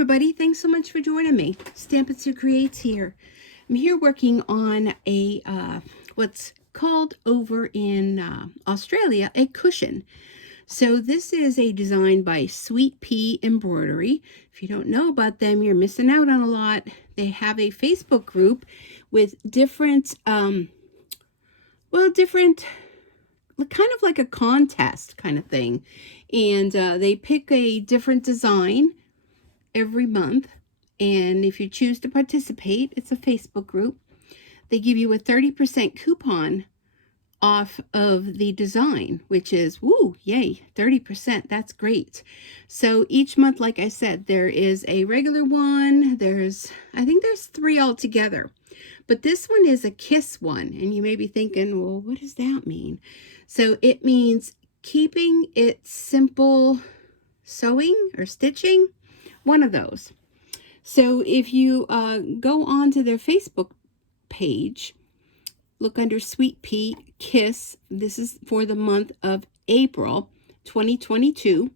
everybody, thanks so much for joining me. Stampin' Sue Creates here. I'm here working on a what's called over in Australia a cushion. So this is a design by Sweet Pea Embroidery. If you don't know about them, you're missing out on a lot. They have a Facebook group with different different kind of like a contest kind of thing, and they pick a different design every month, and if you choose to participate, it's a Facebook group, they give you a 30% coupon off of the design, which is woo, yay, 30%. That's great. So each month, like I said, there is a regular one. I think there's 3 altogether, but this one is a kiss one, and you may be thinking, well, what does that mean? So it means keeping it simple sewing or stitching, one of those. So if you go on to their Facebook page, look under Sweet Pea Kiss. This is for the month of April 2022.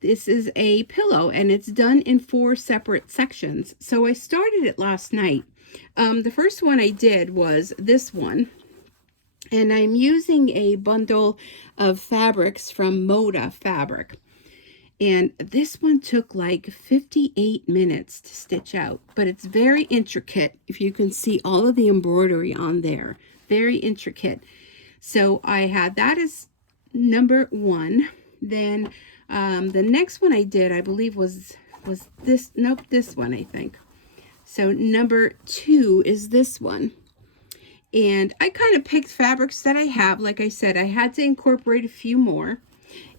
This is a pillow, and it's done in 4 separate sections. So I started it last night. The first one I did was this one, and I'm using a bundle of fabrics from Moda Fabric. And this one took like 58 minutes to stitch out, but it's very intricate. If you can see all of the embroidery on there, very intricate. So I had that as number 1. Then the next one I did, I believe was this, nope, this one, I think. So number 2 is this one. And I kind of picked fabrics that I have. Like I said, I had to incorporate a few more.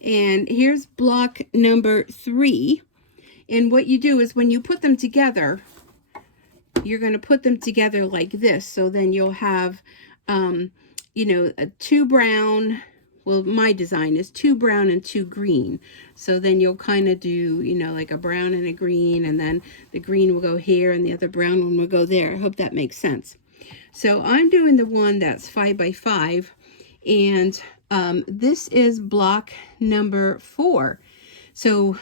And here's block number 3. And what you do is when you put them together, you're going to put them together like this. So then you'll have, a 2 brown. Well, my design is 2 brown and 2 green. So then you'll kind of do, like a brown and a green. And then the green will go here and the other brown one will go there. I hope that makes sense. So I'm doing the one that's 5 by 5. And this is block number 4. So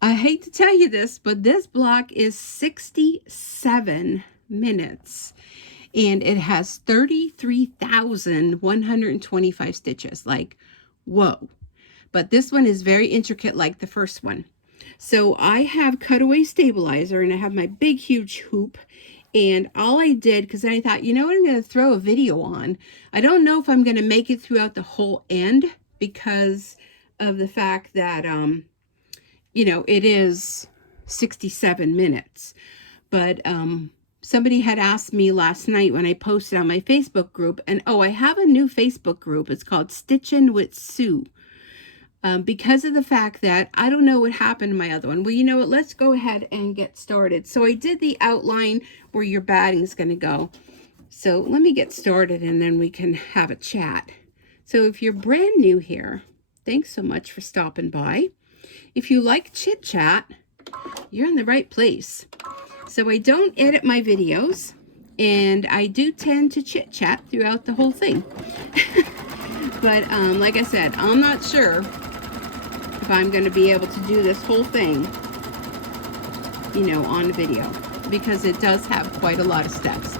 I hate to tell you this, but this block is 67 minutes, and it has 33,125 stitches. Like, whoa. But this one is very intricate like the first one. So I have cutaway stabilizer, and I have my big huge hoop. And all I did, because I thought, you know what, I'm going to throw a video on. I don't know if I'm going to make it throughout the whole end because of the fact that, it is 67 minutes. But somebody had asked me last night when I posted on my Facebook group, and I have a new Facebook group. It's called Stitchin' with Sue. Because of the fact that I don't know what happened to my other one. Well, you know what? Let's go ahead and get started. So I did the outline where your batting is going to go. So let me get started, and then we can have a chat. So if you're brand new here, thanks so much for stopping by. If you like chit chat, you're in the right place. So I don't edit my videos, and I do tend to chit chat throughout the whole thing. But like I said, I'm not sure if I'm going to be able to do this whole thing, on video, because it does have quite a lot of steps.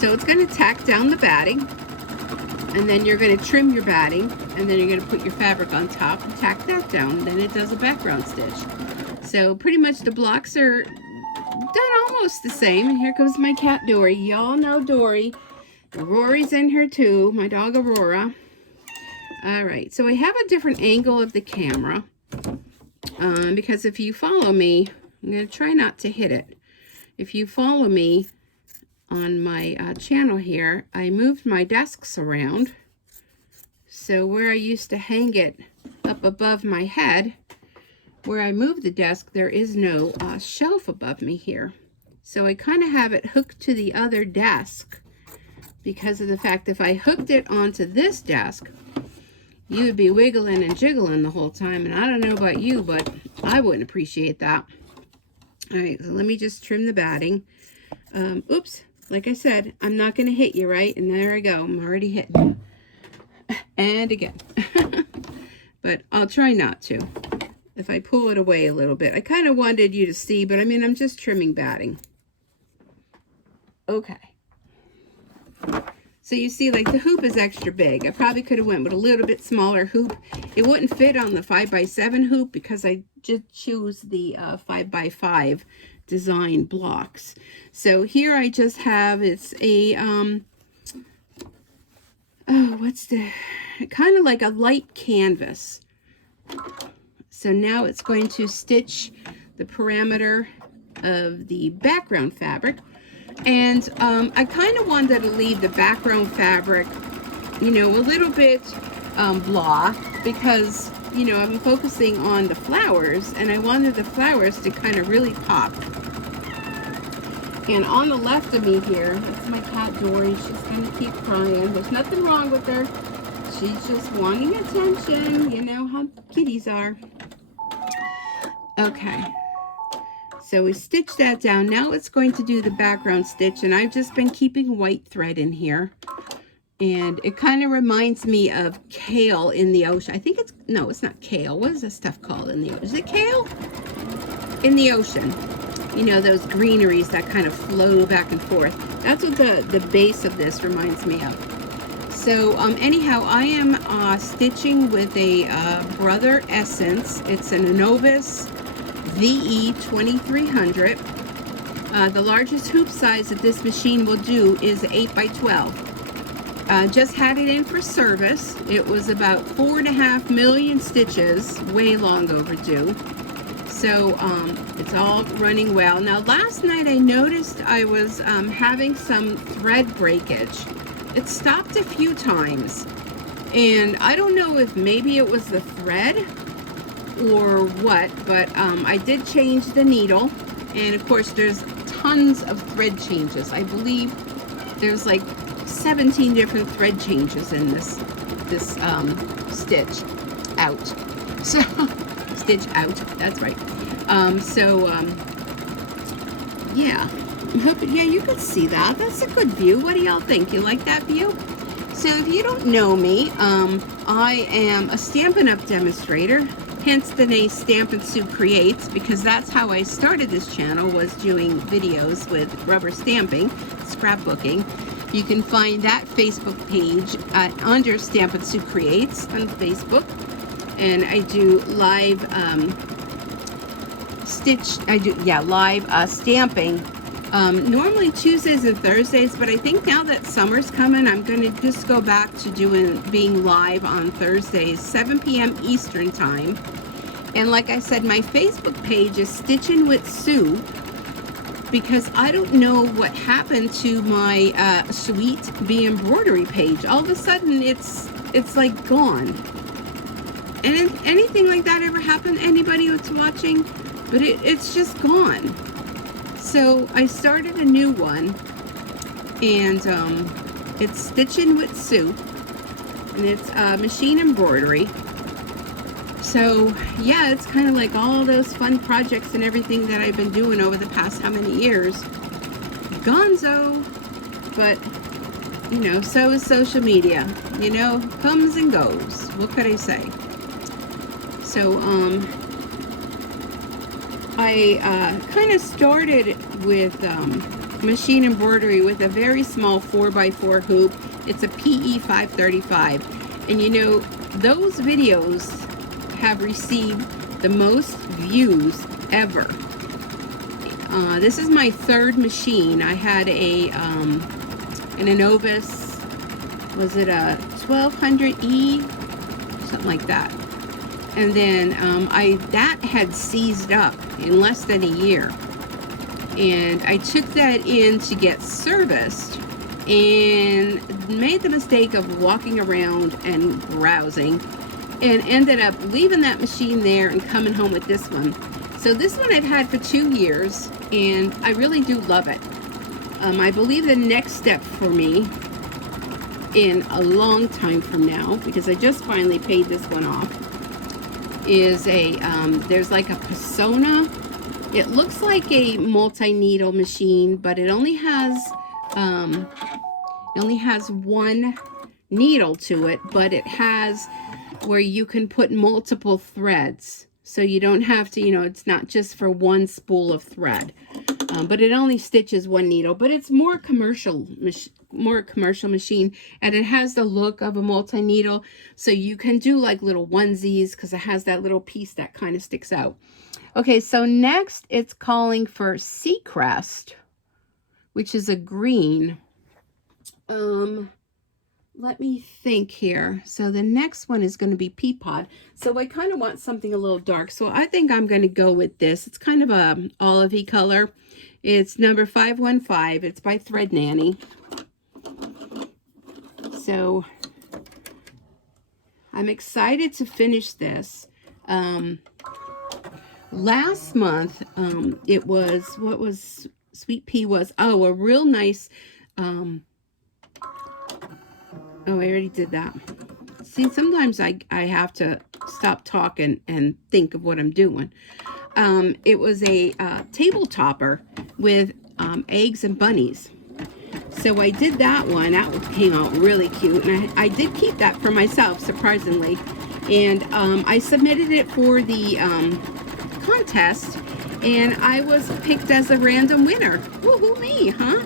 So it's going to tack down the batting, and then you're going to trim your batting, and then you're going to put your fabric on top and tack that down, and then it does a background stitch. So pretty much the blocks are done almost the same. And here comes my cat Dory. Y'all know Dory. Rory's in here too, my dog Aurora. All right, so I have a different angle of the camera because if you follow me, I'm going to try not to hit it. If you follow me on my channel here, I moved my desks around. So where I used to hang it up above my head, where I moved the desk, there is no shelf above me here. So I kind of have it hooked to the other desk because of the fact if I hooked it onto this desk, you would be wiggling and jiggling the whole time. And I don't know about you, but I wouldn't appreciate that. All right, so let me just trim the batting. Oops, like I said, I'm not going to hit you, right? And there I go. I'm already hitting you. And again. But I'll try not to. if I pull it away a little bit. I kind of wanted you to see, but I mean, I'm just trimming batting. Okay. So you see, like, the hoop is extra big. I probably could have went with a little bit smaller hoop. It wouldn't fit on the 5x7 hoop because I just choose the 5x5 design blocks. So here I just have, it's a, what's the, kind of like a light canvas. So now it's going to stitch the parameter of the background fabric. And I kind of wanted to leave the background fabric, you know, a little bit blah, because, you know, I'm focusing on the flowers, and I wanted the flowers to kind of really pop. And on the left of me here, that's my cat Dory. She's going to keep crying. There's nothing wrong with her. She's just wanting attention. You know how kitties are. Okay. So we stitched that down. Now it's going to do the background stitch, and I've just been keeping white thread in here. And it kind of reminds me of kale in the ocean. I think it's, no, it's not kale. What is this stuff called in the ocean? Is it kale? In the ocean. You know, those greeneries that kind of flow back and forth. That's what the base of this reminds me of. So anyhow, I am stitching with a Brother Essence. It's an Anovis VE 2300. The largest hoop size that this machine will do is 8x12. Just had it in for service. It was about 4.5 million stitches, way long overdue. So it's all running well. Now last night I noticed I was having some thread breakage. It stopped a few times, and I don't know if maybe it was the thread or what, but I did change the needle, and of course there's tons of thread changes. I believe there's like 17 different thread changes in this stitch out. So stitch out, that's right. Yeah, yeah, you could see that. That's a good view. What do y'all think? You like that view? So if you don't know me, I am a Stampin' Up! Demonstrator. Hence the name Stampin' Sue Creates, because that's how I started this channel, was doing videos with rubber stamping, scrapbooking. You can find that Facebook page under Stampin' Sue Creates on Facebook. And I do live live stamping. Normally Tuesdays and Thursdays, but I think now that summer's coming, I'm going to just go back to being live on Thursdays, 7 p.m. Eastern time. And like I said, my Facebook page is Stitchin' with Sue, because I don't know what happened to my Sweet Bee Embroidery page. All of a sudden, it's like gone. And anything like that ever happened? Anybody who's watching? But it's just gone. So I started a new one, and it's Stitchin' with Sue, and it's machine embroidery. So yeah, it's kind of like all those fun projects and everything that I've been doing over the past how many years. Gonzo, but you know, so is social media. You know, comes and goes. What could I say? So I kind of started with machine embroidery with a very small 4x4 hoop. It's a PE 535, and you know, those videos have received the most views ever. This is my third machine. I had an Anovis, was it a 1200E, something like that. And then that had seized up in less than a year. And I took that in to get serviced and made the mistake of walking around and browsing, and ended up leaving that machine there and coming home with this one. So this one I've had for 2 years, and I really do love it. I believe the next step for me in a long time from now, because I just finally paid this one off, is there's like a Persona. It looks like a multi-needle machine, but it only has one needle to it, but it has where you can put multiple threads. So you don't have to, you know, it's not just for one spool of thread. But it only stitches one needle, but it's more commercial machine, and it has the look of a multi-needle, so you can do like little onesies because it has that little piece that kind of sticks out. Okay, so next it's calling for Seacrest, which is a green. Let me think here. So the next one is going to be Peapod. So I kind of want something a little dark. So I think I'm going to go with this. It's kind of a olivey color. It's number 515. It's by Thread Nanny. So I'm excited to finish this. Last month, it was, what was Sweet Pea was? Oh, a real nice, oh, I already did that. See, sometimes I have to stop talking and think of what I'm doing. It was a table topper with eggs and bunnies. So I did that one. That one came out really cute. And I did keep that for myself, surprisingly. And I submitted it for the contest. And I was picked as a random winner. Woohoo me, huh?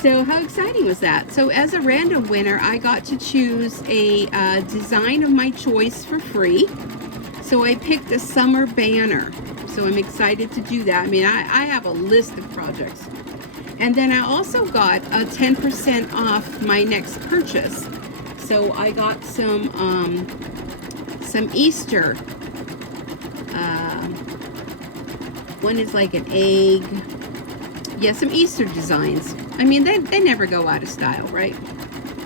So how exciting was that? So as a random winner, I got to choose a design of my choice for free. So I picked a summer banner. So I'm excited to do that. I mean, I have a list of projects. And then I also got a 10% off my next purchase. So I got some Easter. One is like an egg. Yeah, some Easter designs. I mean, they never go out of style, right?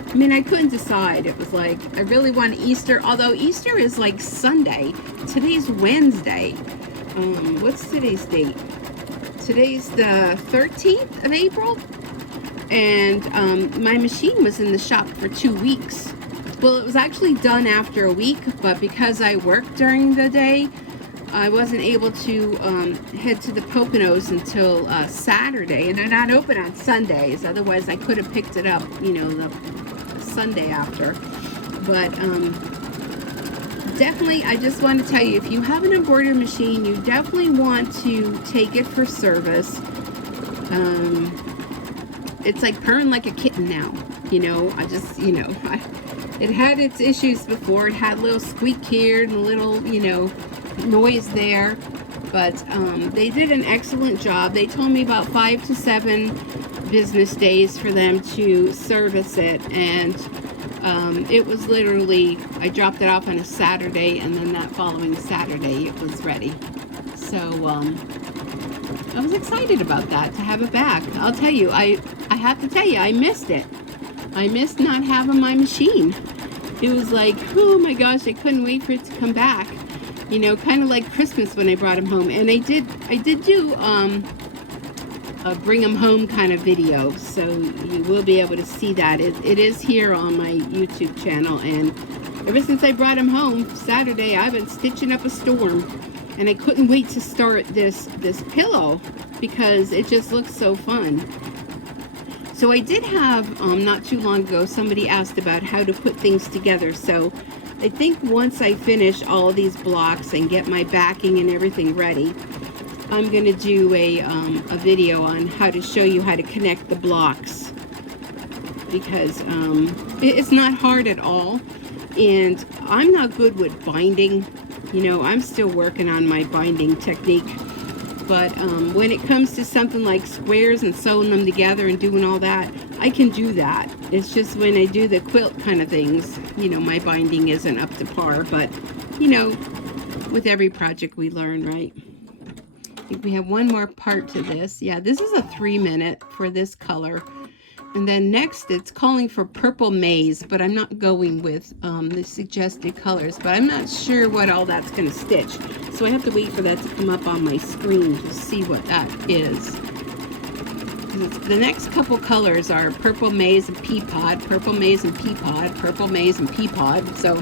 I mean, I couldn't decide. It was like, I really want Easter, although Easter is like Sunday. Today's Wednesday. What's today's date? Today's the 13th of April. And my machine was in the shop for 2 weeks. Well, it was actually done after a week, but because I worked during the day, I wasn't able to head to the Poconos until Saturday, and they're not open on Sundays. Otherwise, I could have picked it up, you know, the Sunday after. But definitely, I just want to tell you, if you have an embroidery machine, you definitely want to take it for service. It's like purring like a kitten now, you know. I just, you know, it had its issues before. It had a little squeak here and a little, you know, noise there, but they did an excellent job. They told me about 5 to 7 business days for them to service it, and it was literally, I dropped it off on a Saturday, and then that following Saturday it was ready. So I was excited about that, to have it back. I'll tell you, I have to tell you, I missed it. I missed not having my machine. It was like, oh my gosh, I couldn't wait for it to come back. You know, kind of like Christmas when I brought him home. And I did do a bring him home kind of video, so you will be able to see that. It is here on my YouTube channel, and ever since I brought him home Saturday, I've been stitching up a storm, and I couldn't wait to start this pillow because it just looks so fun. So I did have, not too long ago, somebody asked about how to put things together. So I think once I finish all of these blocks and get my backing and everything ready, I'm going to do a video on how to show you how to connect the blocks, because it's not hard at all. And I'm not good with binding. You know, I'm still working on my binding technique. But when it comes to something like squares and sewing them together and doing all that, I can do that. It's just when I do the quilt kind of things, you know, my binding isn't up to par. But, you know, with every project we learn, right? I think we have one more part to this. Yeah, this is a 3-minute for this color. And then next, it's calling for Purple Maze, but I'm not going with the suggested colors, but I'm not sure what all that's going to stitch. So I have to wait for that to come up on my screen to see what that is. The next couple colors are Purple Maze and Peapod, Purple Maze and Peapod, Purple Maze and Peapod. So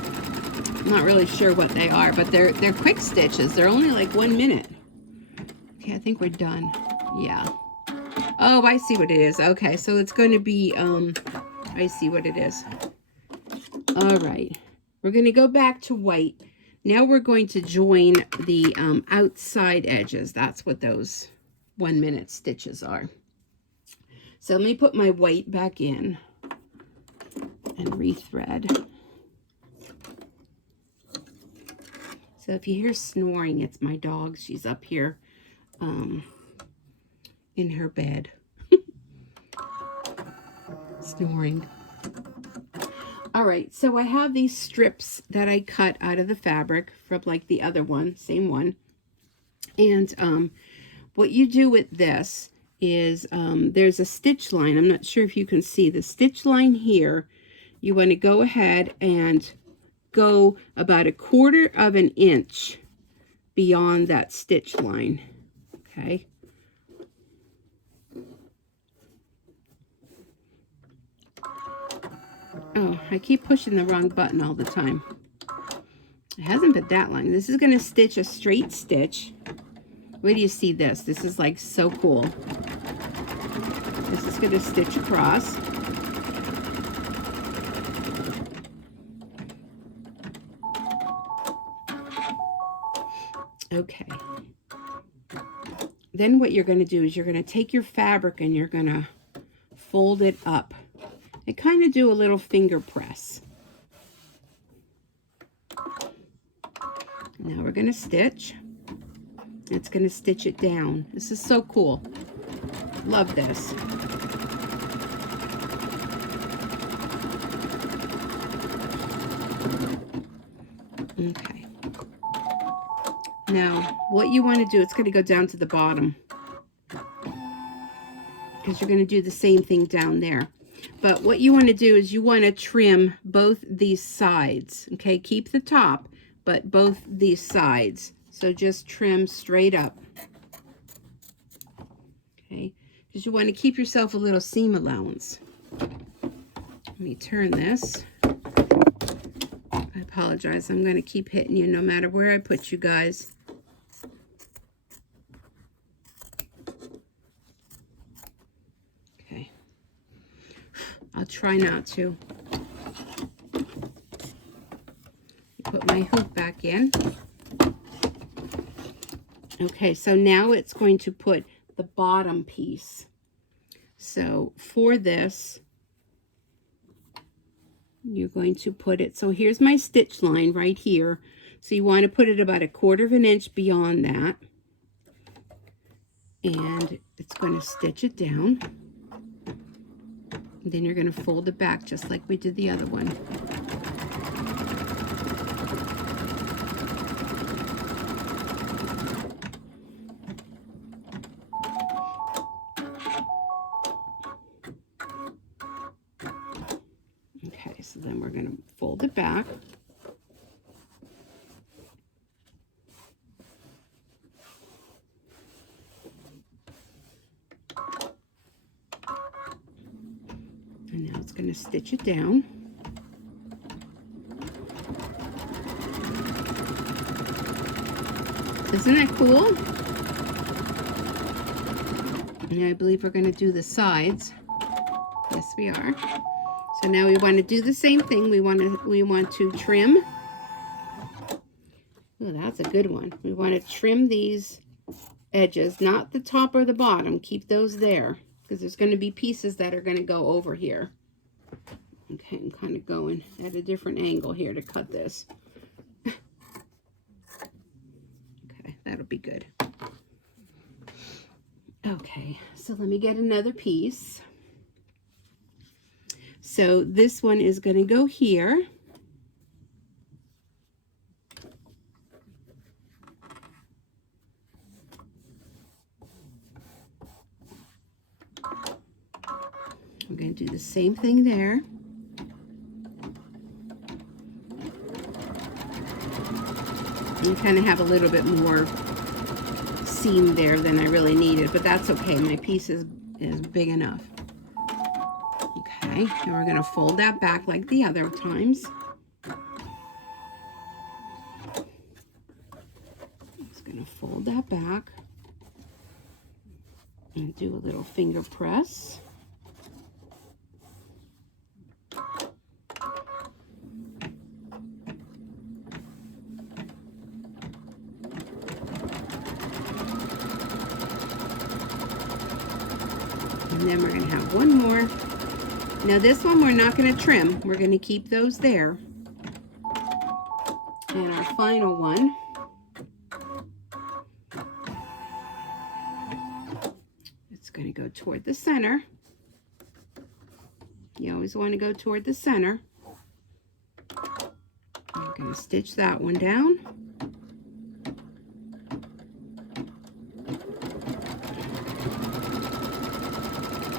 I'm not really sure what they are, but they're quick stitches. They're only like 1 minute. Okay, I think we're done. Yeah. Oh, I see what it is. Okay, so it's going to be, I see what it is. All right. We're going to go back to white. Now we're going to join the outside edges. That's what those 1 minute stitches are. So let me put my white back in and rethread. So if you hear snoring, it's my dog. She's up here in her bed snoring. All right, so I have these strips that I cut out of the fabric from like the other one, same one. And what you do with this is there's a stitch line. I'm not sure if you can see the stitch line here. You want to go ahead and go about 1/4 of an inch beyond that stitch line. Okay. Oh, I keep pushing the wrong button all the time. It hasn't been that long. This is going to stitch a straight stitch. Wait do you see this? This is like so cool. This is going to stitch across. Okay. Then what you're going to do is you're going to take your fabric and you're going to fold it up and kind of do a little finger press. Now we're going to stitch. It's going to stitch it down. This is so cool. Love this. Okay. Now, what you want to do, it's going to go down to the bottom because you're going to do the same thing down there. But what you want to do is you want to trim both these sides. Okay, keep the top, but both these sides. So just trim straight up. Okay, because you want to keep yourself a little seam allowance. Let me turn this. I apologize. I'm going to keep hitting you no matter where I put you guys. Okay. I'll try not to. Put my hoop back in. Okay, so now it's going to put the bottom piece. So for this, you're going to put it, so here's my stitch line right here. So you want to put it about 1/4 of an inch beyond that. And it's going to stitch it down. And then you're going to fold it back just like we did the other one. Okay, so then we're going to fold it back. And now it's going to stitch it down. Isn't that cool? And I believe we're going to do the sides. Yes, we are. So now we want to do the same thing. We want to trim. Oh, that's a good one. We want to trim these edges, not the top or the bottom. Keep those there because there's going to be pieces that are going to go over here. Okay, I'm kind of going at a different angle here to cut this. Okay, that'll be good. Okay, so let me get another piece. So this one is going to go here. We're going to do the same thing there. And kind of have a little bit more seam there than I really needed, but that's okay. My piece is big enough. Okay, and we're going to fold that back like the other times. Just going to fold that back and do a little finger press. And then we're going to have one more. Now this one we're not going to trim. We're going to keep those there. And our final one. It's going to go toward the center. You always want to go toward the center. I'm going to stitch that one down.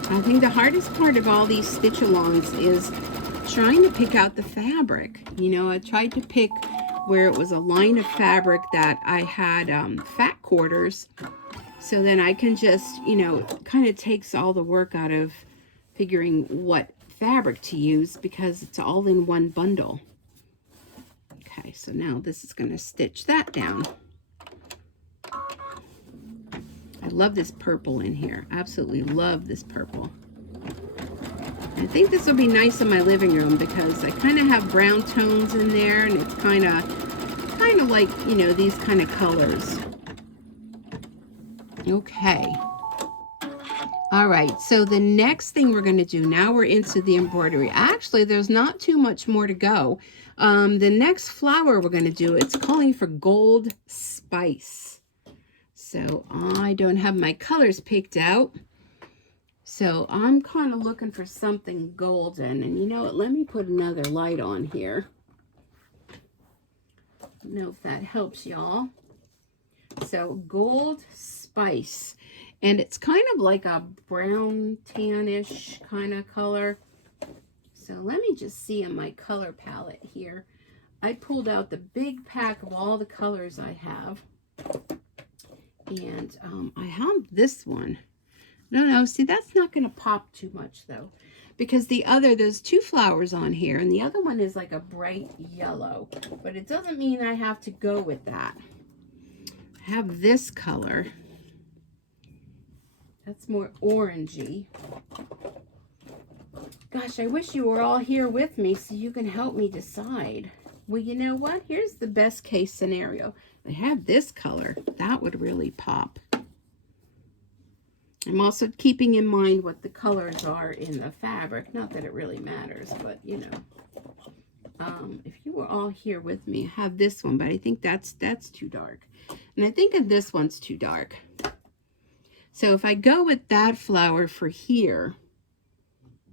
I think the hardest part of all these stitch-alongs is trying to pick out the fabric. You know, I tried to pick where it was a line of fabric that I had fat quarters, so then I can just, you know, it kind of takes all the work out of figuring what fabric to use because it's all in one bundle. Okay, so now this is going to stitch that down. I love this purple in here. Absolutely love this purple. I think this will be nice in my living room because I kind of have brown tones in there, and it's kind of like, you know, these kind of colors. Okay. All right, so the next thing we're going to do, now we're into the embroidery. Actually, there's not too much more to go. The next flower we're going to do, it's calling for Gold Spice. So I don't have my colors picked out. So I'm kind of looking for something golden. And you know what, let me put another light on here. I don't know if that helps y'all. So Gold Spice. And it's kind of like a brown tannish kind of color. So let me just see in my color palette here. I pulled out the big pack of all the colors I have. And I have this one. No, see, that's not going to pop too much though, because there's two flowers on here, and the other one is like a bright yellow, but it doesn't mean I have to go with that. I have this color. That's more orangey. Gosh, I wish you were all here with me so you can help me decide. Well, you know what? Here's the best case scenario. I have this color. That would really pop. I'm also keeping in mind what the colors are in the fabric. Not that it really matters, but you know. If you were all here with me, I have this one, but I think that's too dark. And I think this one's too dark. So if I go with that flower for here,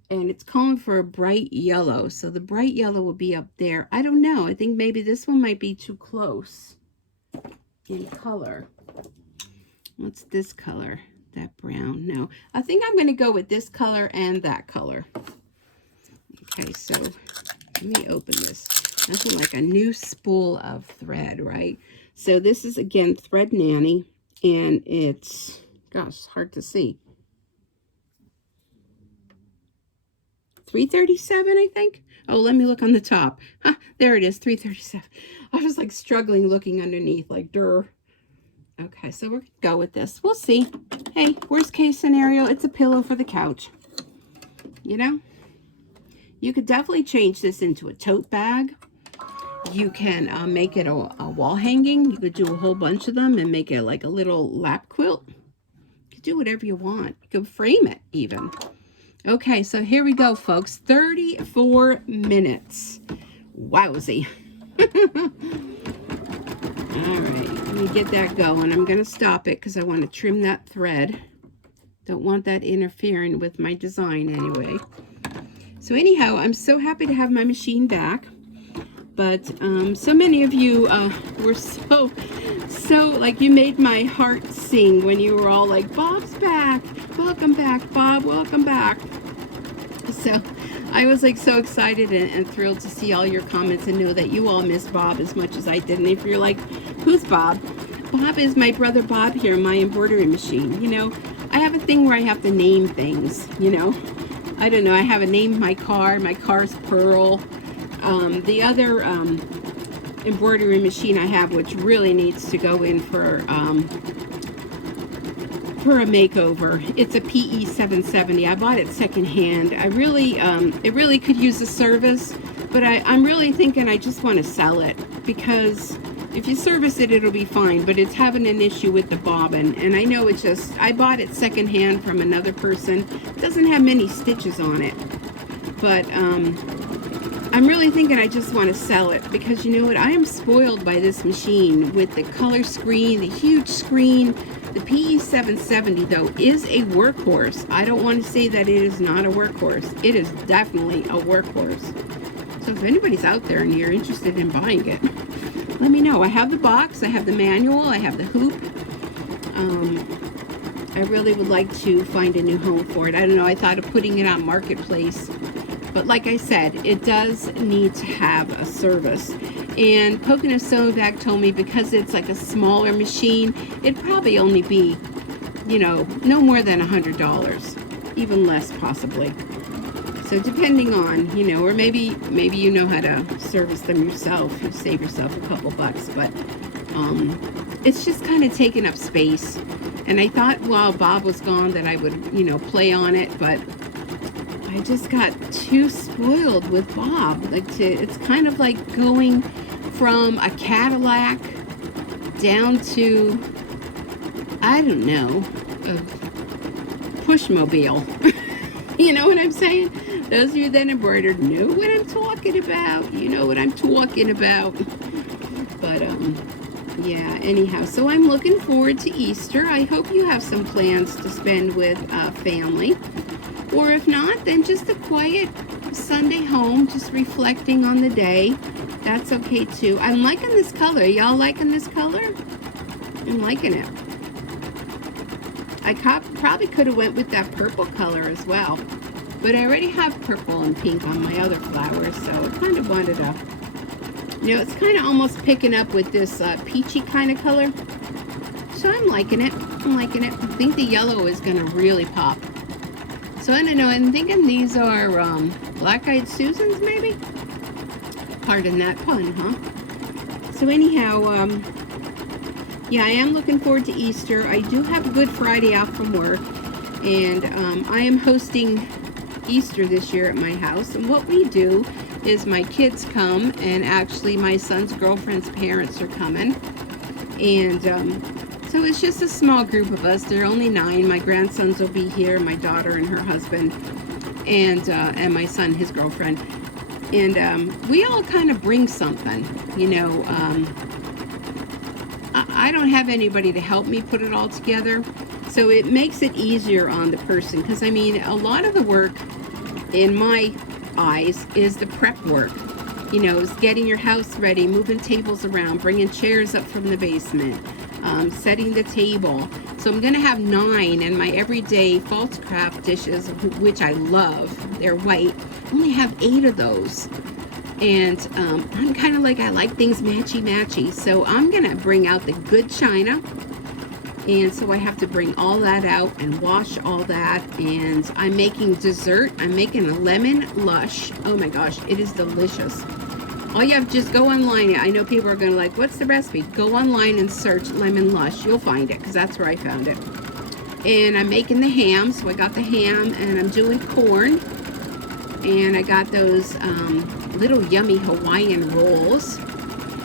and it's calling for a bright yellow, so the bright yellow will be up there. I don't know. I think maybe this one might be too close in color. What's this color? That brown? No. I think I'm going to go with this color and that color. Okay, so let me open this. Nothing like a new spool of thread, right? So this is, again, Thread Nanny, and it's, gosh, hard to see. 337, I think. Oh, let me look on the top. Huh, there it is, 337. I was like struggling looking underneath, like, durr. Okay, so we're gonna go with this. We'll see. Hey, worst case scenario, it's a pillow for the couch. You know? You could definitely change this into a tote bag. You can make it a wall hanging. You could do a whole bunch of them and make it like a little lap quilt. You could do whatever you want. You could frame it even. Okay, so here we go, folks. 34 minutes. Wowzy. All right, let me get that going. I'm going to stop it because I want to trim that thread. Don't want that interfering with my design anyway. So anyhow, I'm so happy to have my machine back. But so many of you were so like, you made my heart sing when you were all like, Bob's back. Welcome back, Bob. Welcome back. So I was like so excited and thrilled to see all your comments and know that you all missed Bob as much as I did. And if you're like, who's Bob? Bob is my brother Bob here, my embroidery machine. You know, I have a thing where I have to name things, you know. I don't know. I have a name my car. My car's Pearl. The other embroidery machine I have, which really needs to go in for a makeover, it's a PE 770. I bought it secondhand. I really, it really could use a service, but I'm really thinking I just want to sell it because If you service it, it'll be fine, but it's having an issue with the bobbin. And I know it's just, I bought it secondhand from another person. It doesn't have many stitches on it. But I'm really thinking I just want to sell it, because you know what? I am spoiled by this machine with the color screen, the huge screen. The PE770, though, is a workhorse. I don't want to say that it is not a workhorse. It is definitely a workhorse. So if anybody's out there and you're interested in buying it, let me know. I have the box, I have the manual, I have the hoop. I really would like to find a new home for it. I don't know, I thought of putting it on Marketplace. But like I said, it does need to have a service. And Pocono Sewing Bag told me because it's like a smaller machine, it'd probably only be, you know, no more than $100, even less possibly. So depending on, you know, or maybe you know how to service them yourself, you save yourself a couple bucks, but it's just kind of taking up space. And I thought while Bob was gone that I would, you know, play on it, but I just got too spoiled with Bob. It's kind of like going from a Cadillac down to, I don't know, a pushmobile. You know what I'm saying? Those of you that embroidered know what I'm talking about. You know what I'm talking about. But, yeah, anyhow, so I'm looking forward to Easter. I hope you have some plans to spend with family. Or if not, then just a quiet Sunday home, just reflecting on the day. That's okay too. I'm liking this color. Y'all liking this color? I'm liking it. I probably could have went with that purple color as well. But I already have purple and pink on my other flowers, so I kind of wanted to, you know, it's kind of almost picking up with this peachy kind of color. So I'm liking it. I'm liking it. I think the yellow is going to really pop. So I don't know, I'm thinking these are Black-Eyed Susans, maybe? Pardon that pun, huh? So anyhow, yeah, I am looking forward to Easter. I do have Good Friday off from work, and I am hosting Easter this year at my house. And what we do is my kids come, and actually my son's girlfriend's parents are coming. And so it's just a small group of us. There are only 9. My grandsons will be here, my daughter and her husband, and my son, his girlfriend. And we all kind of bring something, you know. I don't have anybody to help me put it all together, so it makes it easier on the person. Because, I mean, a lot of the work, in my eyes, is the prep work. You know, is getting your house ready, moving tables around, bringing chairs up from the basement, setting the table. So I'm going to have 9, and my everyday false craft dishes, which I love, they're white, I only have 8 of those. And I'm kind of like, I like things matchy-matchy. So I'm going to bring out the good china. And so I have to bring all that out and wash all that. And I'm making dessert. I'm making a lemon lush. Oh my gosh, it is delicious. All you have to just go online. I know people are going to like, what's the recipe? Go online and search lemon lush. You'll find it, because that's where I found it. And I'm making the ham. So I got the ham, and I'm doing corn. And I got those little yummy Hawaiian rolls.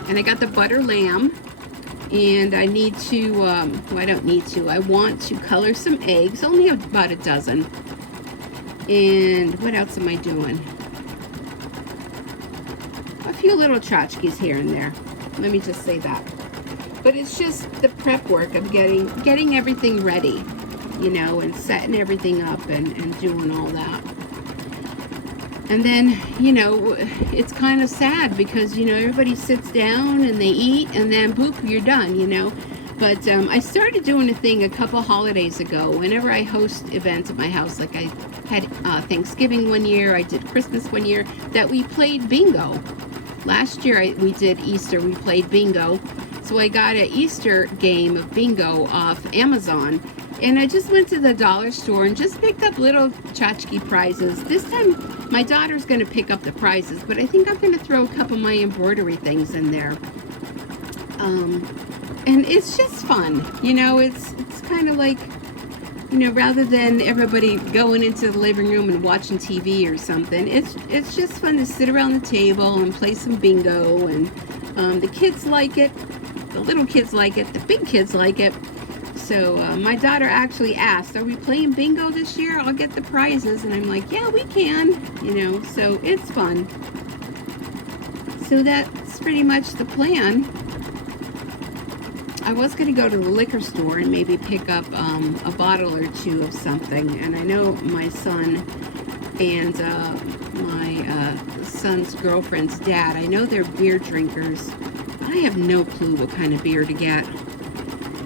And I got the butter lamb. And I need to, well, I don't need to. I want to color some eggs. Only about a dozen. And what else am I doing? A few little tchotchkes here and there. Let me just say that. But it's just the prep work of getting everything ready, you know, and setting everything up and doing all that. And then, you know, it's kind of sad because, you know, everybody sits down and they eat and then boop, you're done, you know. But I started doing a thing a couple holidays ago. Whenever I host events at my house, like I had Thanksgiving one year, I did Christmas one year, that we played bingo. Last year we did Easter, we played bingo. So I got an Easter game of bingo off Amazon. And I just went to the dollar store and just picked up little tchotchke prizes. This time, my daughter's going to pick up the prizes, but I think I'm going to throw a couple of my embroidery things in there. And it's just fun. You know, it's kind of like, you know, rather than everybody going into the living room and watching TV or something, it's just fun to sit around the table and play some bingo. And the kids like it. The little kids like it, the big kids like it. So my daughter actually asked, are we playing bingo this year? I'll get the prizes. And I'm like, yeah, we can, you know, so it's fun. So that's pretty much the plan. I was going to go to the liquor store and maybe pick up a bottle or two of something. And I know my son and my son's girlfriend's dad, I know they're beer drinkers. I have no clue what kind of beer to get.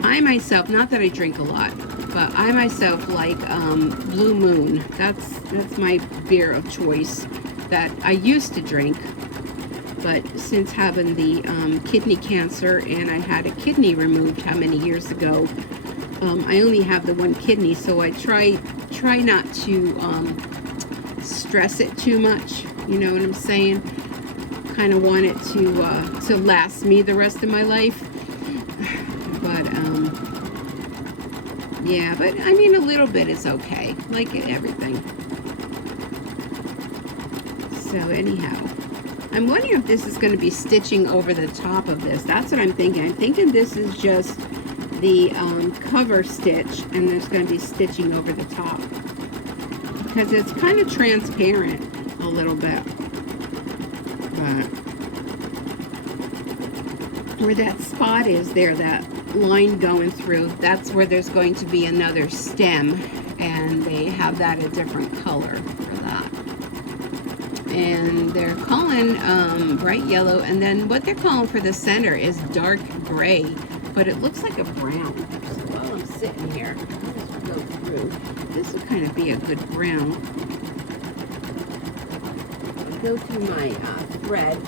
I myself, not that I drink a lot, but I myself like Blue Moon. That's my beer of choice that I used to drink. But since having the kidney cancer, and I had a kidney removed how many years ago, I only have the one kidney, so I try not to stress it too much. You know what I'm saying? Kind of want it to last me the rest of my life. But yeah, but I mean, a little bit is okay, like everything. So anyhow, I'm wondering if this is going to be stitching over the top of this. That's what I'm thinking. I'm thinking this is just the cover stitch, and there's going to be stitching over the top, because it's kind of transparent a little bit. But where that spot is there, that line going through, that's where there's going to be another stem, and they have that a different color for that. And they're calling bright yellow, and then what they're calling for the center is dark gray, but it looks like a brown. So while I'm sitting here, let's go through. This would kind of be a good brown. I'll go through my thread.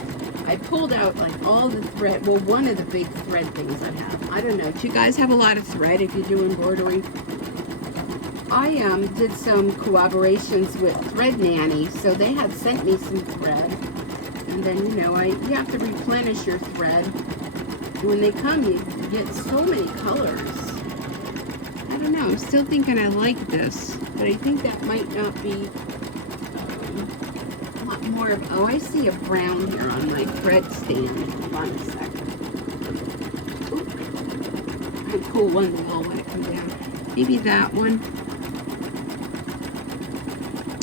I pulled out like all the thread, well, one of the big thread things I have. I don't know, do you guys have a lot of thread if you do embroidery? I did some collaborations with Thread Nanny, so they had sent me some thread. And then, you know, you have to replenish your thread. When they come, you get so many colors. I don't know, I'm still thinking I like this, but I think that might not be a lot more of, oh, I see a brown here on my thread stand. Hold on a second. Oop. I pull one wall when it comes down. Maybe that one.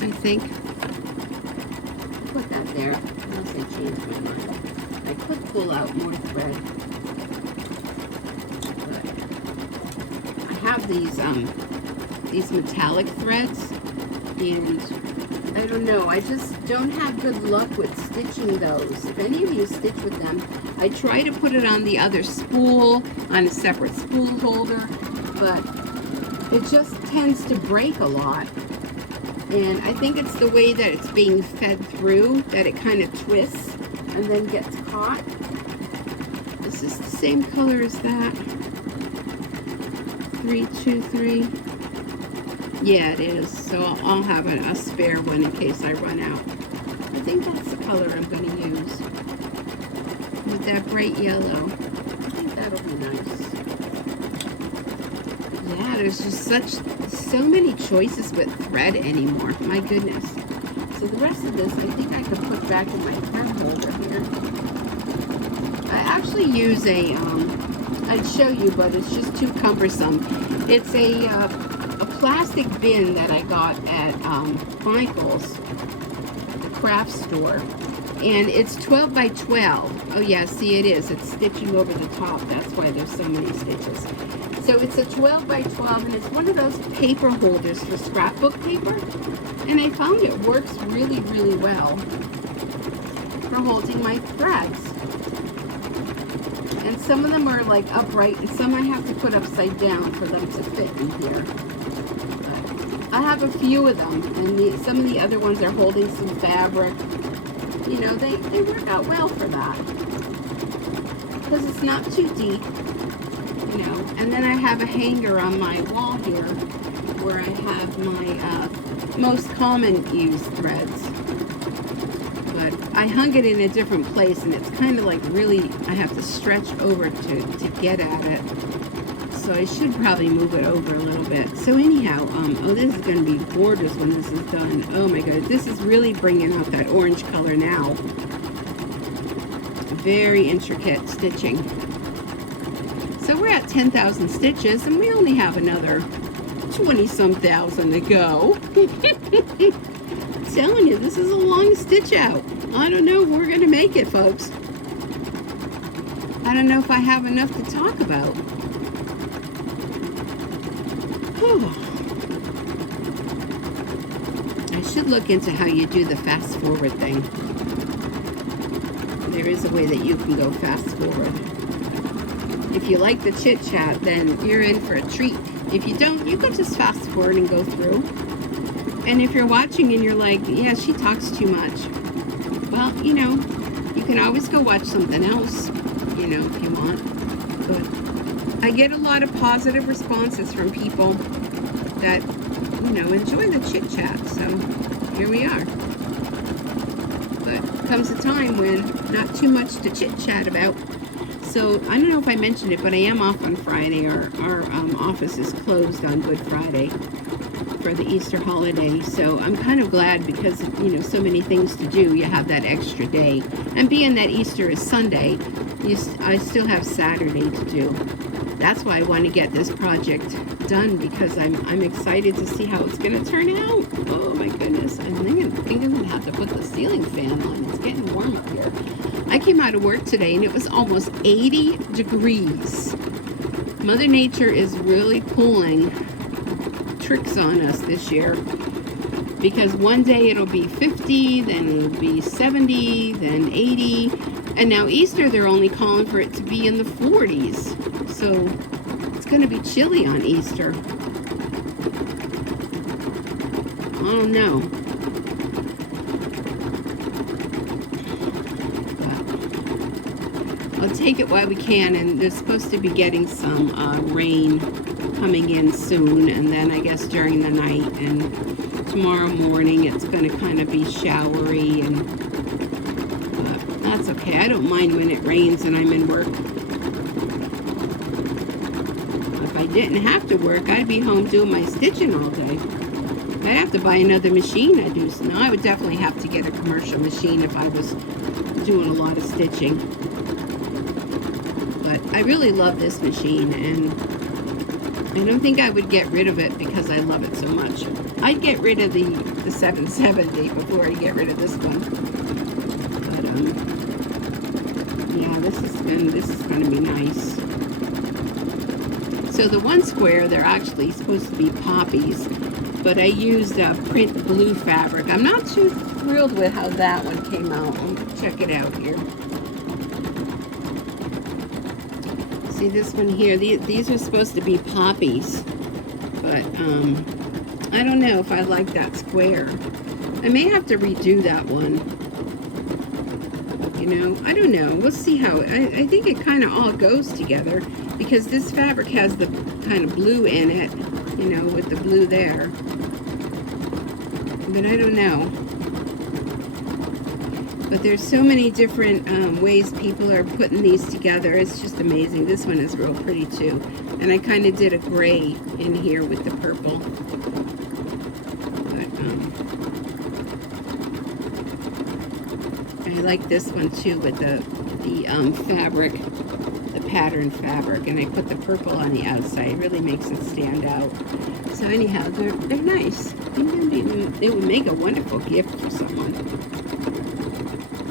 I think. Put that there, unless I change my mind. I could pull out more thread. But I have these metallic threads, and I don't know, I just don't have good luck with stitching those. If any of you stitch with them, I try to put it on the other spool, on a separate spool holder, but it just tends to break a lot. And I think it's the way that it's being fed through that it kind of twists and then gets caught. This is the same color as that. 3, 2, 3. Yeah, it is. So I'll have a spare one in case I run out. I think that's the color I'm going to use. With that bright yellow. I think that'll be nice. Yeah, there's just so many choices with thread anymore. My goodness. So the rest of this, I think I could put back in my thread holder here. I actually use I'd show you, but it's just too cumbersome. It's a plastic bin that I got at Michael's, the craft store. And it's 12 by 12. Oh yeah, see it is. It's stitching over the top. That's why there's so many stitches. So it's a 12 by 12, and it's one of those paper holders for scrapbook paper. And I found it works really, really well for holding my threads. And some of them are like upright, and some I have to put upside down for them to fit in here. I have a few of them, and some of the other ones are holding some fabric. You know, they work out well for that. Because it's not too deep. You know, and then I have a hanger on my wall here where I have my most common used threads. But I hung it in a different place, and it's kind of like really, I have to stretch over to get at it. So I should probably move it over a little bit. So anyhow, oh, this is going to be gorgeous when this is done. Oh my god, this is really bringing out that orange color now. Very intricate stitching. got 10,000 stitches, and we only have another 20-some thousand to go. I'm telling you, this is a long stitch out. I don't know if we're going to make it, folks. I don't know if I have enough to talk about. I should look into how you do the fast forward thing. There is a way that you can go fast forward. If you like the chit chat, then you're in for a treat. If you don't, you can just fast forward and go through. And if you're watching and you're like, yeah, she talks too much, well, you know, you can always go watch something else, you know, if you want. But I get a lot of positive responses from people that, you know, enjoy the chit chat. So here we are. But comes a time when not too much to chit chat about. So I don't know if I mentioned it, but I am off on Friday. Our office is closed on Good Friday for the Easter holiday. So I'm kind of glad because, you know, so many things to do. You have that extra day. And being that Easter is Sunday, I still have Saturday to do. That's why I want to get this project done, because I'm excited to see how it's going to turn out. Oh my goodness. I think I'm going to have to put the ceiling fan on. It's getting warm up here. I came out of work today and it was almost 80 degrees. Mother Nature is really pulling tricks on us this year, because one day it'll be 50, then it'll be 70, then 80, and now Easter they're only calling for it to be in the 40s. So it's going to be chilly on Easter. I don't know. I'll take it while we can, and they're supposed to be getting some rain coming in soon, and then I guess during the night, and tomorrow morning it's going to kind of be showery, and that's okay. I don't mind when it rains and I'm in work. If I didn't have to work, I'd be home doing my stitching all day. I'd have to buy another machine. I would definitely have to get a commercial machine if I was doing a lot of stitching. I really love this machine, and I don't think I would get rid of it because I love it so much. I'd get rid of the 770 before I get rid of this one. But yeah, this is going to be nice. So the one square, they're actually supposed to be poppies, but I used print blue fabric. I'm not too thrilled with how that one came out. I'll check it out here. See this one here, these are supposed to be poppies, but I don't know if I like that square. I may have to redo that one, you know. I don't know, we'll see how, I think it kind of all goes together, because this fabric has the kind of blue in it, you know, with the blue there, but I don't know. But there's so many different ways people are putting these together. It's just amazing. This one is real pretty too. And I kind of did a gray in here with the purple. But I like this one too with the fabric, the pattern fabric. And I put the purple on the outside. It really makes it stand out. So anyhow, they're nice. They would make a wonderful gift for someone.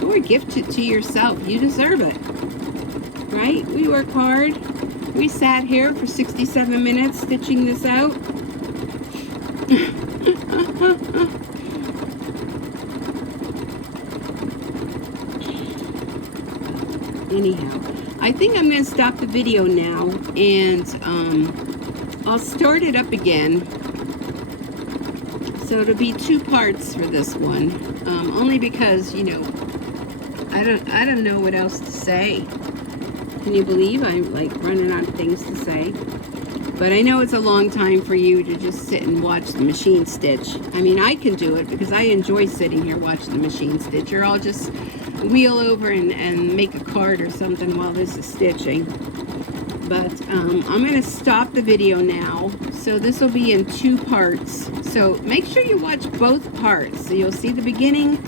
Or gift it to yourself. You deserve it, right? We work hard. We sat here for 67 minutes stitching this out. Anyhow, I think I'm going to stop the video now, and I'll start it up again. So it'll be 2 parts for this one, only because, you know, I don't know what else to say. Can you believe I'm like running out of things to say? But I know it's a long time for you to just sit and watch the machine stitch. I mean, I can do it because I enjoy sitting here watching the machine stitch. Or I'll just wheel over and make a card or something while this is stitching. But I'm going to stop the video now. So this will be in 2 parts. So make sure you watch both parts. So you'll see the beginning,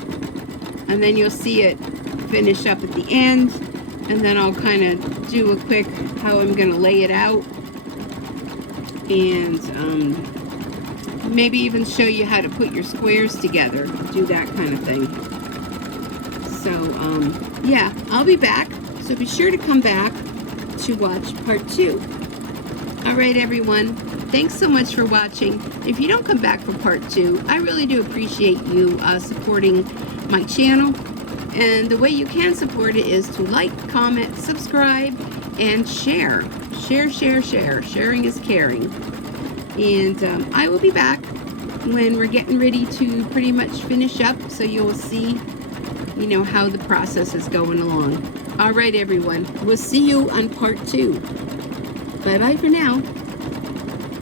and then you'll see it finish up at the end, and then I'll kind of do a quick how I'm going to lay it out, and maybe even show you how to put your squares together, do that kind of thing. So yeah, I'll be back, so be sure to come back to watch part 2. All right, everyone, thanks so much for watching. If you don't come back for part 2, I really do appreciate you supporting my channel. And the way you can support it is to like, comment, subscribe, and share. Share, share, share. Sharing is caring. And I will be back when we're getting ready to pretty much finish up, so you will see, you know, how the process is going along. All right, everyone, we'll see you on part 2. Bye-bye for now.